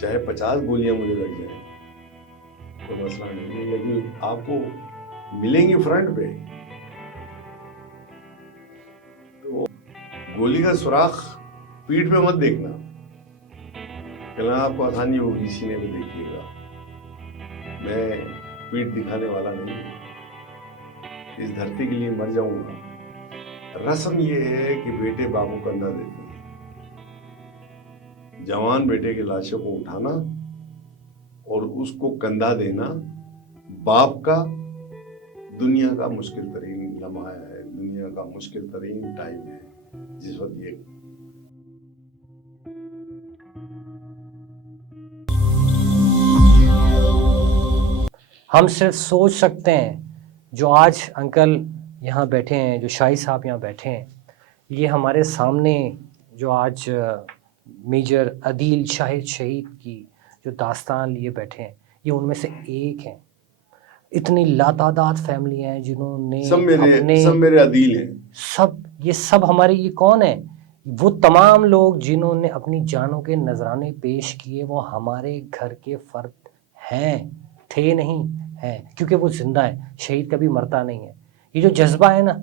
चाहे 50 गोलियां मुझे लग जाए, कोई मसला नहीं है, लेकिन आपको मिलेंगी फ्रंट पे। तो गोली का सुराख पीठ पे मत देखना, कहना आपको आसानी होगी, सीने पे देखिएगा। मैं पीठ दिखाने वाला नहीं, इस धरती के लिए मर जाऊंगा। रस्म ये है कि बेटे बाप को कंधा देते हैं, जवान बेटे की लाशों को उठाना और उसको कंधा देना बाप का दुनिया का मुश्किल तरीन लम्हा है, दुनिया का मुश्किल तरीन टाइम है जिस वक्त ये हम सिर्फ सोच सकते हैं जो आज अंकल यहाँ बैठे हैं, जो शाही साहब यहाँ बैठे हैं, ये हमारे सामने जो आज मेजर अदील शाहिद शहीद की जो दास्तान लिए बैठे हैं, ये उनमें से एक हैं। इतनी लातादाद फैमिली हैं जिन्होंने सब मेरे अदील हैं। ये सब हमारे, ये कौन है? वो तमाम लोग जिन्होंने अपनी जानों के नजराने पेश किए, वो हमारे घर के फर्द हैं, थे नहीं हैं, क्योंकि वो जिंदा है। शहीद कभी मरता नहीं है। ये जो जज्बा है ना,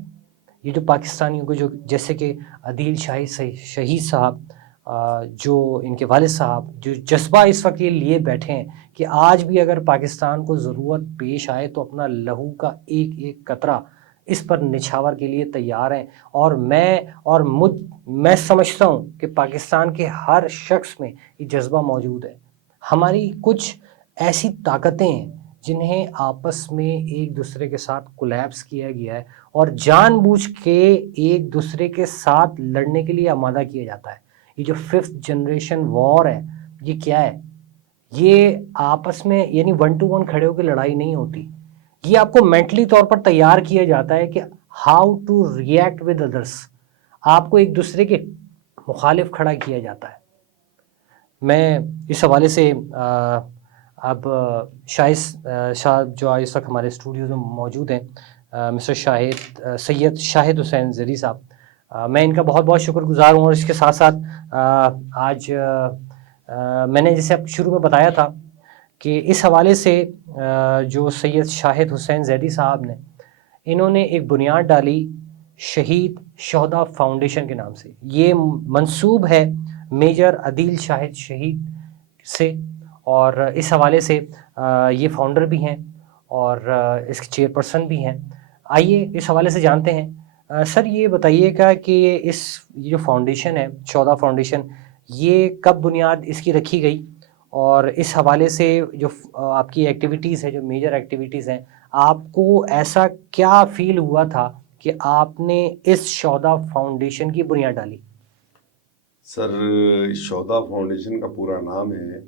ये जो पाकिस्तानियों को, जो जैसे कि अदील शहीद साहब, जो इनके वालिद साहब, जो जज्बा इस वक्त ये लिए बैठे हैं कि आज भी अगर पाकिस्तान को ज़रूरत पेश आए तो अपना लहू का एक एक कतरा इस पर निछावर के लिए तैयार हैं। और मैं समझता हूँ कि पाकिस्तान के हर शख्स में ये जज्बा मौजूद है। हमारी कुछ ऐसी ताकतें हैं जिन्हें आपस में एक दूसरे के साथ कोलैप्स किया गया है और जानबूझ के एक दूसरे के साथ लड़ने के लिए आमादा किया जाता है। ये जो 5th जनरेशन वॉर है, ये क्या है? ये आपस में यानी 1 to 1 खड़े होकर लड़ाई नहीं होती। ये आपको मेंटली तौर पर तैयार किया जाता है कि how to react with others. आपको एक दूसरे के मुखालिफ खड़ा किया जाता है। मैं इस हवाले से अब शाह जो इस वक्त हमारे स्टूडियो में मौजूद हैं, मिस्टर सैयद शाहिद हुसैन ज़री साहब, मैं इनका बहुत बहुत शुक्रगुजार हूँ। और इसके साथ साथ आज मैंने जैसे अब शुरू में बताया था कि इस हवाले से जो सैयद शाहिद हुसैन ज़ैदी साहब ने, इन्होंने एक बुनियाद डाली शहीद शोहदा फाउंडेशन के नाम से। ये मंसूब है मेजर अदील शाहिद शहीद से, और इस हवाले से ये फाउंडर भी हैं और इसके चेयरपर्सन भी हैं। आइए इस हवाले से जानते हैं। सर, ये बताइएगा कि ये जो फाउंडेशन है, शोहदा फाउंडेशन, ये कब बुनियाद इसकी रखी गई, और इस हवाले से जो आपकी एक्टिविटीज़ है, जो मेजर एक्टिविटीज़ हैं, आपको ऐसा क्या फील हुआ था कि आपने इस शोहदा फाउंडेशन की बुनियाद डाली? सर, शोहदा फाउंडेशन का पूरा नाम है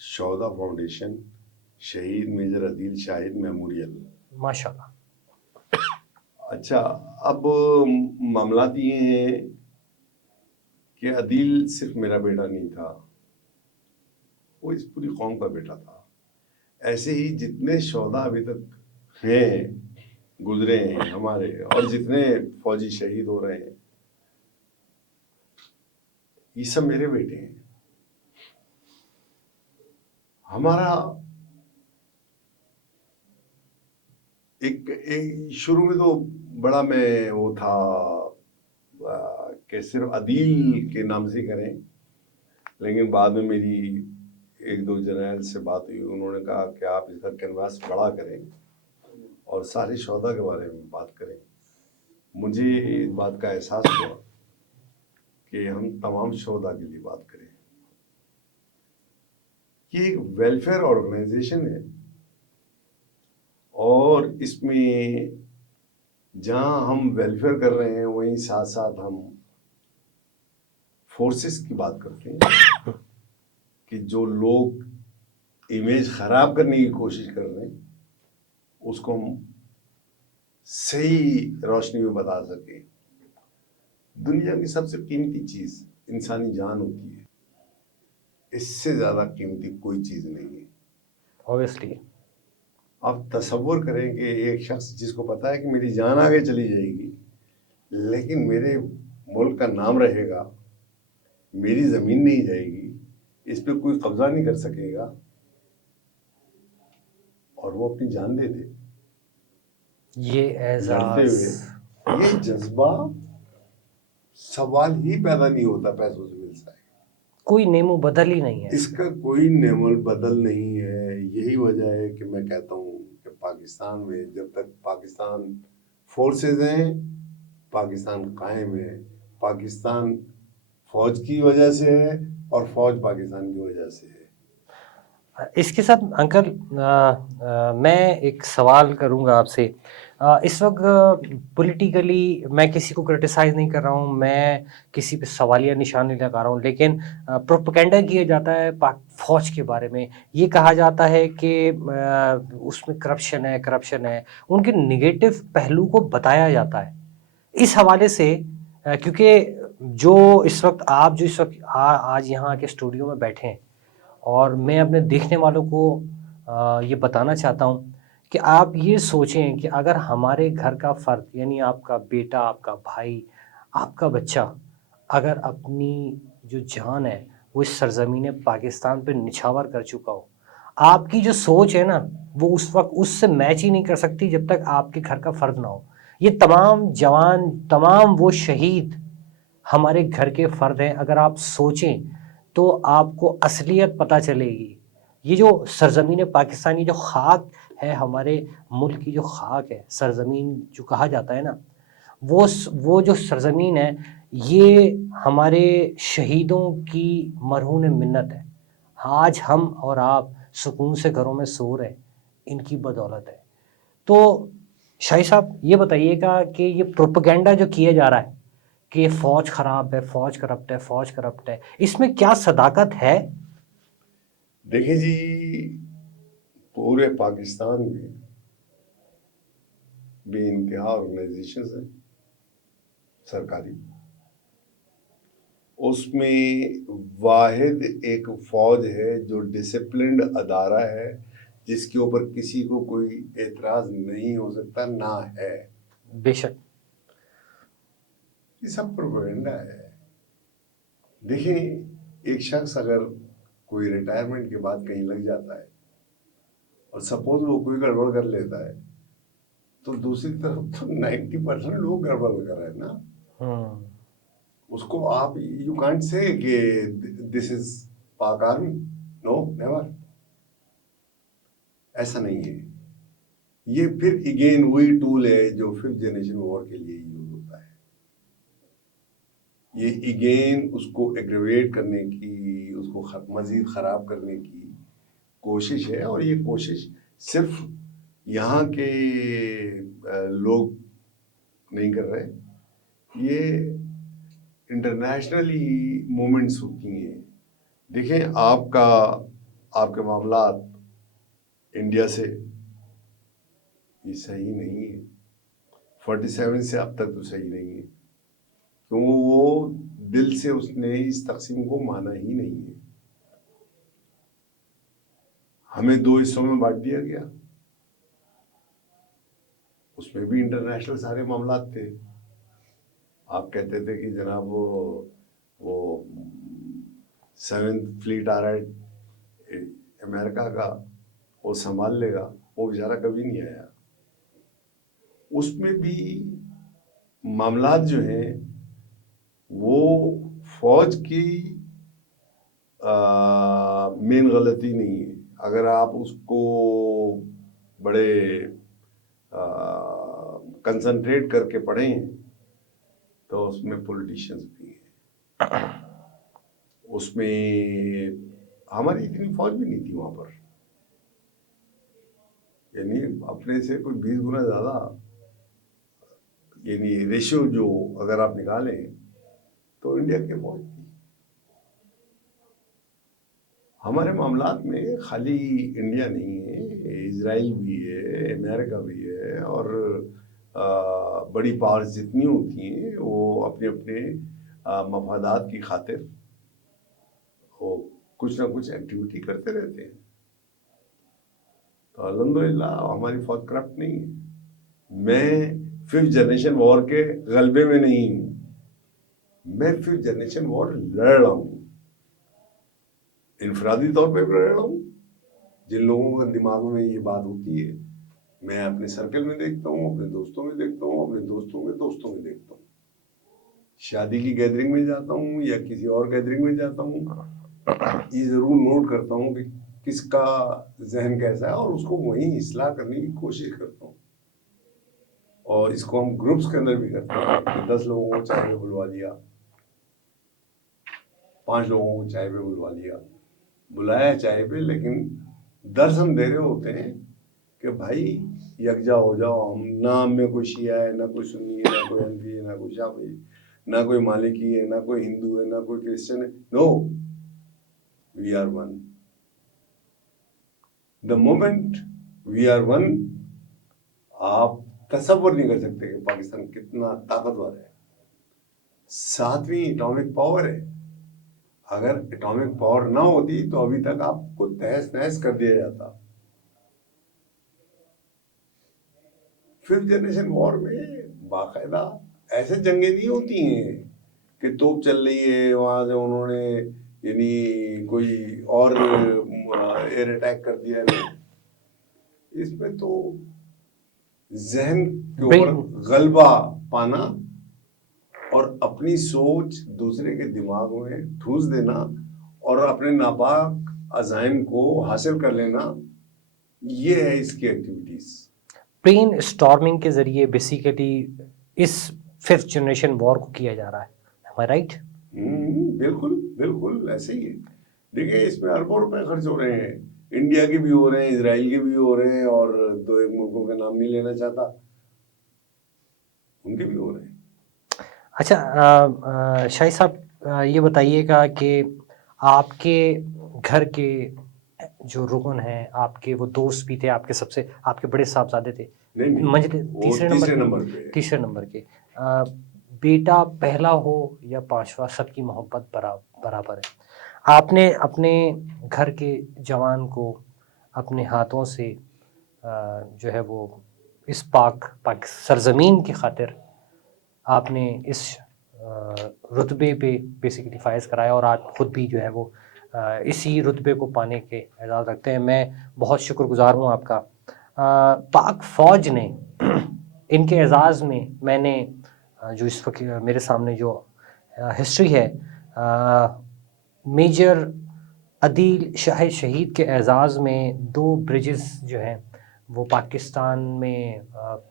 शोहदा फाउंडेशन शहीद मेजर अदील शाहिद मेमोरियल। माशाल्लाह। अच्छा, अब मामलात ये हैं कि अदील सिर्फ मेरा बेटा नहीं था, वो इस पूरी कौम का बेटा था। ऐसे ही जितने शोहदा अभी तक हैं, गुजरे हैं हमारे, और जितने फौजी शहीद हो रहे हैं, ये सब मेरे बेटे हैं। हमारा एक शुरू में तो बड़ा मैं वो था कि सिर्फ अदील के नाम से करें, लेकिन बाद में मेरी 1-2 जर्नैल से बात हुई। उन्होंने कहा कि आप इसका कैनवास बड़ा करें और सारे शोहदा के बारे में बात करें। मुझे इस बात का एहसास हुआ कि हम तमाम शोहदा के लिए बात करें। ये एक वेलफेयर ऑर्गेनाइजेशन है और इसमें जहां हम वेलफेयर कर रहे हैं वहीं साथ साथ हम फोर्सेस की बात करते हैं कि जो लोग इमेज खराब करने की कोशिश कर रहे हैं उसको हम सही रोशनी में बता सकें। दुनिया की सबसे कीमती चीज इंसानी जान होती है, इससे ज्यादा कीमती कोई चीज नहीं है। ऑब्वियसली आप तसव्वुर करें कि एक शख्स जिसको पता है कि मेरी जान आगे चली जाएगी लेकिन मेरे मुल्क का नाम रहेगा, मेरी ज़मीन नहीं जाएगी, इस पे कोई कब्जा नहीं कर सकेगा और वो अपनी जान दे दे ये लड़ते एजाज। हुए, ये जज्बा सवाल ही पैदा नहीं होता पैसों से मिलता है। कोई नेमो बदल ही नहीं है। इसका कोई नेमल बदल नहीं है। यही वजह है कि मैं कहता हूँ कि पाकिस्तान में जब तक पाकिस्तान फोर्सेस हैं, पाकिस्तान कायम है। पाकिस्तान फौज की वजह से है और फौज पाकिस्तान की वजह से है। इसके साथ अंकल मैं एक सवाल करूंगा आपसे। इस वक्त पॉलिटिकली मैं किसी को क्रिटिसाइज नहीं कर रहा हूँ, मैं किसी पे सवालिया निशान नहीं लगा रहा हूँ, लेकिन प्रोपेगेंडा किया जाता है पाक फौज के बारे में। ये कहा जाता है कि उसमें करप्शन है, उनके निगेटिव पहलू को बताया जाता है। इस हवाले से क्योंकि जो इस वक्त आप जो इस वक्त आज यहाँ के स्टूडियो में बैठे हैं, और मैं अपने देखने वालों को ये बताना चाहता हूँ कि आप ये सोचें कि अगर हमारे घर का फ़र्द यानी आपका बेटा, आपका भाई, आपका बच्चा अगर अपनी जो जान है वो इस सरज़मीन पाकिस्तान पे निछावर कर चुका हो, आपकी जो सोच है ना वो उस वक्त उससे मैच ही नहीं कर सकती जब तक आपके घर का फ़र्द ना हो। ये तमाम जवान, तमाम वो शहीद हमारे घर के फ़र्द हैं। अगर आप सोचें तो आपको असलियत पता चलेगी। ये जो सरज़मीन पाकिस्तानी जो ख़ाक है, हमारे मुल्क की जो ख़ाक है, सरज़मीन जो कहा जाता है ना, वो जो सरज़मीन है, ये हमारे शहीदों की मरहून मिन्नत है। आज हम और आप सुकून से घरों में सो रहे हैं, इनकी बदौलत है। तो शाहिद साहब ये बताइएगा कि ये प्रोपेगेंडा जो किया जा रहा है कि ये फ़ौज ख़राब है, फ़ौज करप्ट है, फ़ौज करप्ट है, इसमें क्या सदाकत है? देखिए जी, पूरे पाकिस्तान में बेइंतहा ऑर्गेनाइजेशंस हैं सरकारी, उसमें वाहिद एक फौज है जो डिसिप्लिन्ड अदारा है, जिसके ऊपर किसी को कोई एतराज नहीं हो सकता, ना है। बेशक। ये सब प्रोपेगेंडा है। देखिए, एक शख्स अगर कोई रिटायरमेंट के बाद कहीं लग जाता है और सपोज वो कोई गड़बड़ कर लेता है, तो दूसरी तरफ तो 90% लोग गड़बड़ कर रहे हैं ना। उसको आप यू कांट से कि दिस इज पाक आर्मी, नो नेवर, ऐसा नहीं है। ये फिर अगेन वही टूल है जो 5th जनरेशन वॉर के लिए यूज होता है। ये अगेन उसको एग्रेवेट करने की, उसको मजीद खराब करने की कोशिश है। और ये कोशिश सिर्फ यहाँ के लोग नहीं कर रहे, ये इंटरनेशनली मूवमेंट्स होती हैं। देखें, आपके मामलात इंडिया से ये सही नहीं है। 47 से अब तक तो सही नहीं है, क्योंकि वो दिल से उसने इस तकसीम को माना ही नहीं है। हमें 2 हिस्सों में बांट दिया गया, उसमें भी इंटरनेशनल सारे मामलात थे। आप कहते थे कि जनाब वो 7th फ्लीट आ रहा है अमेरिका का, वो संभाल लेगा, वो बेचारा कभी नहीं आया। उसमें भी मामलात जो हैं वो फौज की मेन गलती नहीं है। अगर आप उसको बड़े कंसंट्रेट करके पढ़ें तो उसमें पॉलिटिशियंस भी हैं। उसमें हमारी इतनी फौज भी नहीं थी वहाँ पर, यानी अपने से कोई 20 गुना ज़्यादा, यानी रेशियो जो अगर आप निकालें तो इंडिया की फौज थी। हमारे मामलात में खाली इंडिया नहीं है, इजराइल भी है, अमेरिका भी है, और बड़ी पावर्स जितनी होती हैं वो अपने अपने मफादात की खातिर वो कुछ ना कुछ एक्टिविटी करते रहते हैं। तो अल्हम्दुलिल्लाह हमारी फौज करप्ट नहीं है। मैं 5th जनरेशन वॉर के गलबे में नहीं हूँ, मैं 5th जनरेशन वॉर लड़ रहा हूँ। इनफरादी तौर पे भी रहा हूँ। जिन लोगों के दिमाग में ये बात होती है, मैं अपने सर्कल में देखता हूँ, अपने दोस्तों में देखता हूँ, अपने दोस्तों में देखता हूँ। शादी की गैदरिंग में जाता हूँ या किसी और गैदरिंग में जाता हूँ, ये जरूर नोट करता हूँ कि किसका जहन कैसा है और उसको वहीं इस्लाह करने की कोशिश करता हूँ। और इसको हम ग्रुप्स के अंदर भी करते हैं कि 10 लोगों को चाय पे बुलवा लिया, 5 लोगों को चाय पे बुलवा लिया, बुलाया चाय पे, लेकिन दर्शन दे रहे होते हैं कि भाई यकजा हो जाओ। हम ना हम में कोई शिया है, ना कोई सुन्नी है, ना कोई हनफी है, ना कोई शाफी है, ना कोई मालिकी है, ना कोई हिंदू है, ना कोई क्रिश्चियन है। No, we are one. The moment we are one, आप तसव्वुर नहीं कर सकते कि पाकिस्तान कितना ताकतवर है। 7वीं एटॉमिक पावर है। अगर एटॉमिक पावर ना होती तो अभी तक आपको तहस नहस कर दिया जाता। 5th जनरेशन वॉर में बाकायदा ऐसे जंगें नहीं होती हैं कि तोप चल रही है, वहां से उन्होंने यानी कोई और एयर अटैक कर दिया। नहीं, इसमें तो जहन के ऊपर गलबा पाना और अपनी सोच दूसरे के दिमाग में ठूस देना और अपने नापाक अज़ाइम को हासिल कर लेना, ये है इसकी एक्टिविटीज। ब्रेन स्टॉर्मिंग के जरिए बेसिकली इस 5th जनरेशन वॉर को किया जा रहा है। Am I right? बिल्कुल बिल्कुल ऐसे ही है। देखिए, इसमें अरबों रुपए खर्च हो रहे हैं। इंडिया के भी हो रहे हैं, इजराइल के भी हो रहे हैं, और 2 एक मुल्कों के नाम नहीं लेना चाहता, उनके भी हो रहे हैं। अच्छा, शाहिद साहब, ये बताइएगा कि आपके घर के जो रुकन हैं, आपके वो दोस्त भी थे, आपके बड़े साहबजादे थे। नहीं, मंजिल वो तीसरे नंबर पे। तीसरे नंबर के बेटा पहला हो या 5वां, सबकी मोहब्बत बराबर है। आपने अपने घर के जवान को अपने हाथों से जो है वो इस पाक सरजमीन की खातिर आपने इस रुतबे पे बेसिकली फायज कराया, और आज खुद भी जो है वो इसी रुतबे को पाने के एजाज़ रखते हैं। मैं बहुत शुक्रगुजार हूँ आपका। पाक फ़ौज ने इनके एजाज़ में मैंने जो इस वक्त मेरे सामने जो हिस्ट्री है, मेजर अदील शाह शहीद के एजाज़ में 2 ब्रिजेस जो हैं वो पाकिस्तान में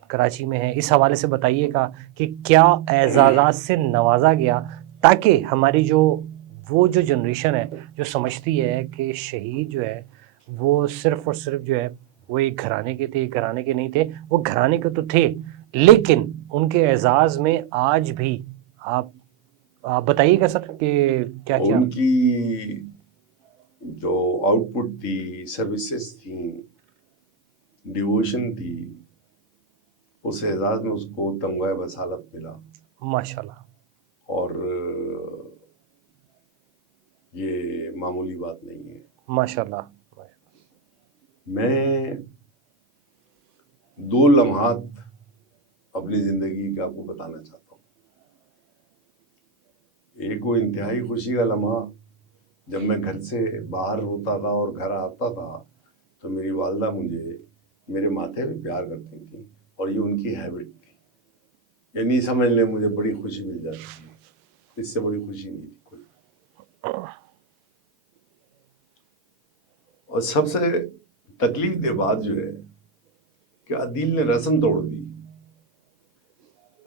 कराची में है। इस हवाले से बताइएगा कि क्या एजाज़ात से नवाजा गया, ताकि हमारी वो जो जनरेशन है जो समझती है कि शहीद जो है वो सिर्फ़ और सिर्फ जो है वो एक घराने के थे, एक घराने के नहीं थे। वो घराने के तो थे, लेकिन उनके एजाज़ में आज भी आप बताइएगा सर कि क्या क्या उनकी जो आउटपुट थी, सर्विसेज थी, डिवोशन थी, उस एजाज में उसको तमगा बसालत मिला माशाल्लाह। और ये मामूली बात नहीं है। माशाल्लाह। मैं 2 लम्हात अपनी ज़िंदगी का आपको बताना चाहता हूँ। एक वो इंतहाई खुशी का लम्हा जब मैं घर से बाहर होता था और घर आता था तो मेरी वालदा मुझे मेरे माथे पे प्यार करती थी, और ये उनकी हैबिट थी। ये नहीं समझ ले मुझे बड़ी खुशी मिल जाती थी, इससे बड़ी खुशी नहीं थी कोई। और सबसे तकलीफ दे बात जो है कि अदील ने रस्म तोड़ दी।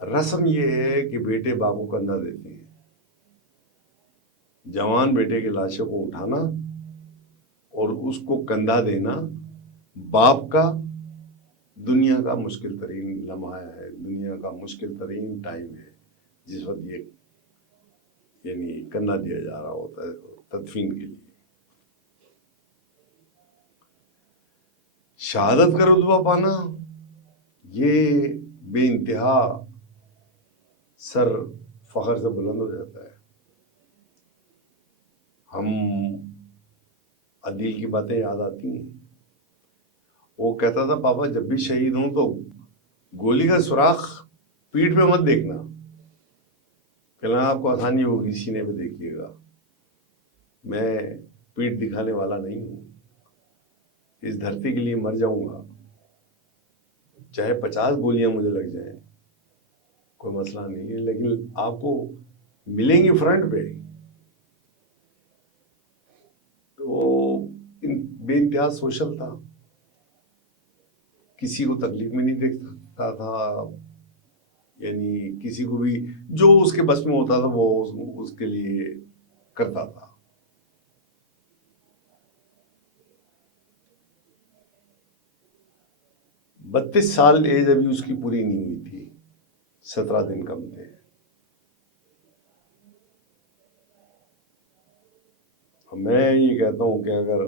रस्म ये है कि बेटे बाप को कंधा देते हैं, जवान बेटे की लाशों को उठाना और उसको कंधा देना बाप का दुनिया का मुश्किल तरीन लम्हा है, दुनिया का मुश्किल तरीन टाइम है, जिस वक्त ये यानी कंधा दिया जा रहा होता है तदफीन के लिए। शहादत का रुतबा पाना ये बेइंतहा सर फख्र से बुलंद हो जाता है। हम अदील की बातें याद आती हैं। वो कहता था, पापा जब भी शहीद हूं तो गोली का सुराख पीठ पे मत देखना, कहना आपको आसानी होगी सीने पे देखिएगा। मैं पीठ दिखाने वाला नहीं हूँ। इस धरती के लिए मर जाऊंगा, चाहे 50 गोलियां मुझे लग जाएं, कोई मसला नहीं है, लेकिन आपको मिलेंगी फ्रंट पे। तो बेइंतहा सोशल था, किसी को तकलीफ में नहीं देखता था, यानी किसी को भी जो उसके बस में होता था वो उसके लिए करता था। बत्तीस साल एज अभी उसकी पूरी नहीं हुई थी, 17 दिन कम थे। मैं ये कहता हूँ कि अगर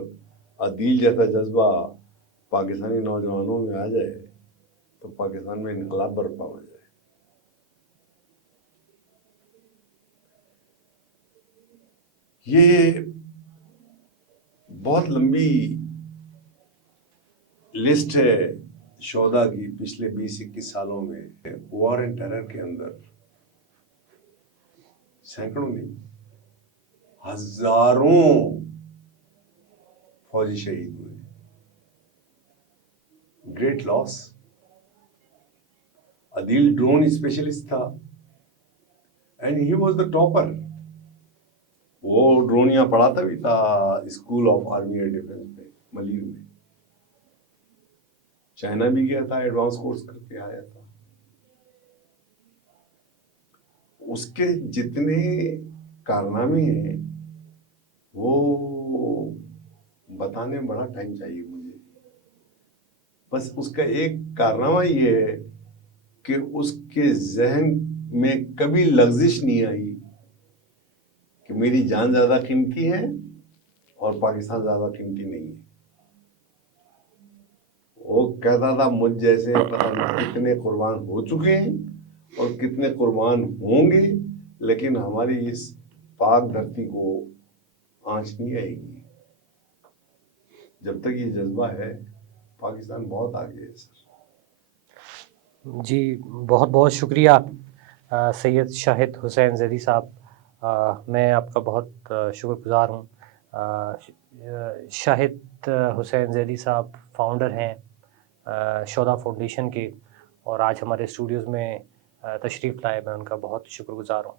अदील जैसा जज्बा पाकिस्तानी नौजवानों में आ जाए तो पाकिस्तान में इनकलाब बर्पा हो जाए। ये बहुत लंबी लिस्ट है शोधा की पिछले 20-21 सालों में। वॉर एंड टेरर के अंदर सैकड़ों नहीं, हजारों फौजी शहीद हुए। Great loss. Adeel drone specialist था and he was the topper. वो ड्रोन यहाँ पढ़ाता भी था school of army and defence में, मलिर में। चाइना भी गया था, एडवांस कोर्स करके आया था। उसके जितने कारनामे हैं वो बताने में बड़ा टाइम चाहिए मुझे। बस उसका एक कारनामा ये है कि उसके जहन में कभी लग्जिश नहीं आई कि मेरी जान ज्यादा कीमती है और पाकिस्तान ज्यादा कीमती नहीं है। वो कहता था मुझ जैसे पता नहीं कितने कुर्बान हो चुके हैं और कितने कुर्बान होंगे, लेकिन हमारी इस पाक धरती को आंच नहीं आएगी। जब तक ये जज्बा है पाकिस्तान बहुत आगे है सर। जी बहुत बहुत शुक्रिया सैयद शाहिद हुसैन जैदी साहब। मैं आपका बहुत शुक्रगुजार हूँ। शाहिद हुसैन जैदी साहब फाउंडर हैं शोधा फाउंडेशन के, और आज हमारे स्टूडियोज़ में तशरीफ़ लाए। मैं उनका बहुत शुक्रगुजार हूँ।